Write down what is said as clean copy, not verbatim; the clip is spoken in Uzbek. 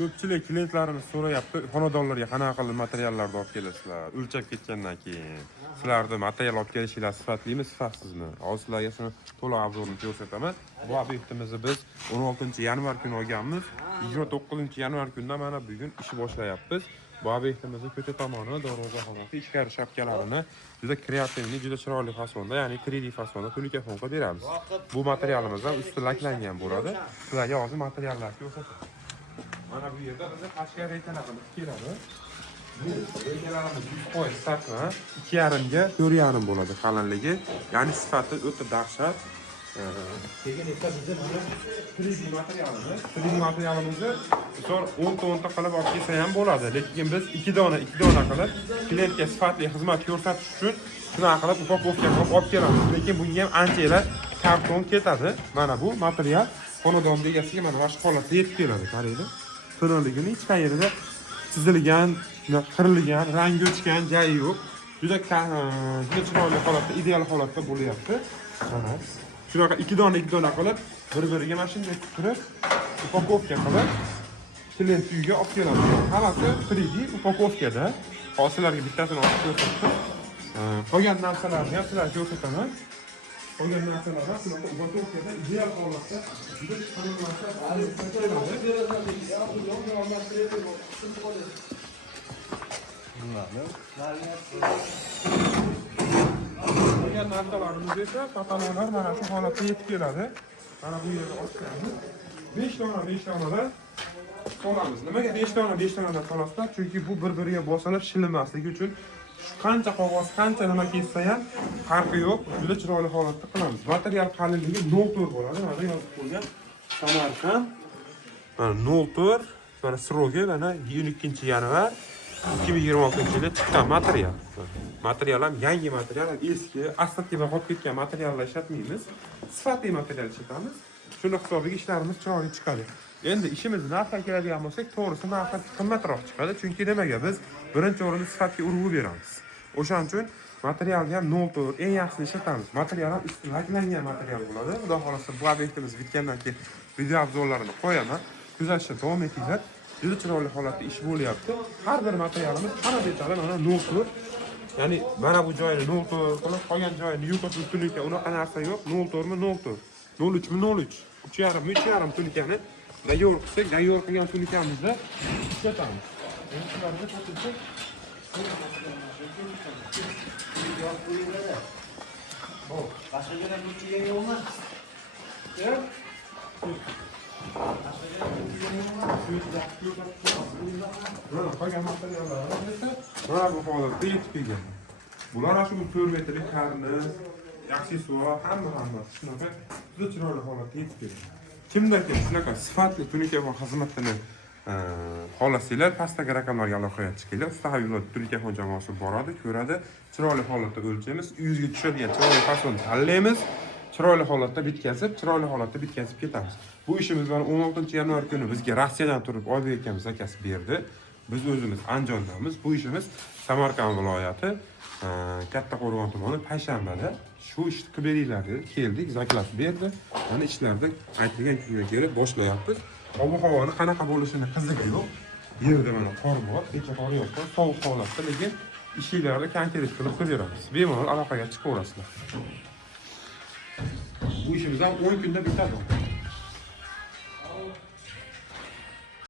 Ko'pchilik klientlarimiz so'rayapti, xonadonlarga qanaqa qilib materiallarni olib kelasizlar? O'lchab ketgandan keyin sizlarni material olib kelishinglar sifatlimi, sifatsizmi? Hozir sizlarga shuni to'liq obzorini ko'rsataman. Bu obyektimizni biz 16-yanvar kuni olganmiz. 29-yanvar kunidan mana bugun ish boshlayapmiz. Bu obyektimizni ko'cha tomoni, darvozaxonasi, ichkari shapkalarini juda kreativni, juda chiroyli fasonda, ya'ni 3D fasonda tunikafon qilib beramiz. Bu materialimiz ham usti laklangan bo'ladi. Sizlarga hozir materiallarni ko'rsataman. Mana bu yerda bizni qashqa reykalarimiz keladi. Bu reykalarimiz 100% saqla, 2,5 ga 4,5 bo'ladi qalinligi. Ya'ni sifati o'ta dahshat. Keyin esa bizda mana 3D materialimiz. 3D materialimizni misol 10 ta qilib olib kelsa ham bo'ladi. Lekin biz 2 dona qilib klientga sifatli xizmat ko'rsatish uchun shunaqa qilib upakovka qilib olib kelamiz. Lekin bunga ham anchalar karton ketadi. Mana bu material xonadon egasiga mana shu holatda yetib keladi. Qaranglar. To'laligini hech qayerida chizilgan, qirilgan, rangi o'chgan joyi yo'q. Juda chiroyli holatda, ideal holatda bo'lyapti. Mana shunaqa 2 dona qilib bir-biriga mana shunday turib, upakovka qilib klient uyiga olib kelamiz. Hammasi 3D upakovkada. Hozirlarga bittasini olib ko'rsatdim. Qolgan narsalarni ham sizlarga ko'rsataman. Qolgan narsalarni shunaqa upakovkada ideal holatda juda qolgan narsalarimiz esa kataloglar mana shu holatda yetib keladi. Mana bu yerda ochamiz. 5 donadan solamiz. Nimaga 5 donadan solasizlar? Chunki bu bir-biriga bosilib shilinmasligi uchun qancha qog'oz, qancha nima kessa ham farqi yo'q. Juda chiroyli holatda qilamiz. Material qalinligi 0,4 bo'ladi. Mana yozib qo'ygan. Samarqand. Mana 0,4, mana srogi mana 12-yanvar 2026-yilda chiqqan material. Material ham yangi material, eski, asliga qolib ketgan materiallar ishlatmaymiz. Sifatli material ishlatamiz. Shuni hisobiga ishlarimiz chiroyli chiqadi. Endi ishimizni narxga keladigan bo'lsak, to'g'risi narxi qimmatroq chiqadi. Chunki nimaga biz birinchi o'rinda sifatga urg'u beramiz. O'shaning uchun materialga ham 0,4 eng yaxshisini ishlatamiz. Material ham usti laklangan material bo'ladi. Xudo xolasa bu obyektimiz bitgandan keyin video obzorlarini qo'yaman. Kuzatishda davom etinglar. Juda chiroyli holatda ish bo'lyapti. Har bir materialimiz hamma detali mana 0,4. Ya'ni mana bu joyini 0,4 qilib, qolgan joyini yo'qotib tunika, unaqa narsa yo'q. 0,4mi 0,4. 0,3mi 0,3. 3,5 tunikani tayyor qilsak, tayyor qilgan tunikamizni ishlatamiz. Endi shularga qo'shilsak, boshqaga ham yo'qmi? qolgan materiallarimiz esa mana bu holatda yetib kelgan. Bular shu 4 metrlik karniz, aksessuar, hammasi shunaqa juda chiroyli holatda yetib kelgan. Kimlarga shunaqa sifatli tunikafon xizmatini xohlasanglar, pastdagi raqamlarga aloqaga chiqinglar. Usta tunikafon jamoasi boradi, ko'radi. Chiroyli holatda o'lchaymiz, uyingizga tushadigan chiroyli fason tanlaymiz. Chiroyli holatda bitkazib ketamiz. Bu ishimiz mana 16-yanvar kuni bizga Rossiyadan turib Oybek akamiz akasi berdi. Biz o'zimiz Andijondamiz. Bu ishimiz Samarqand viloyati, Kattaqo'rg'on tumani Payshanbada shu ishni qilib beringlar dedi. Keldik, zaklab berdi. Mana ishlarni aytilgan kunga kelib boshlayapmiz. Ob-havoni qanaqa bo'lishini qiziq yo'q. Yerda mana qor bor, kecha qor yo'q, sovuq holatda, lekin ishlarni konkret qilib beramiz. Bemalol aloqaga chiqaverasizlar. Bu işimiz ham 10 kunda bitadi.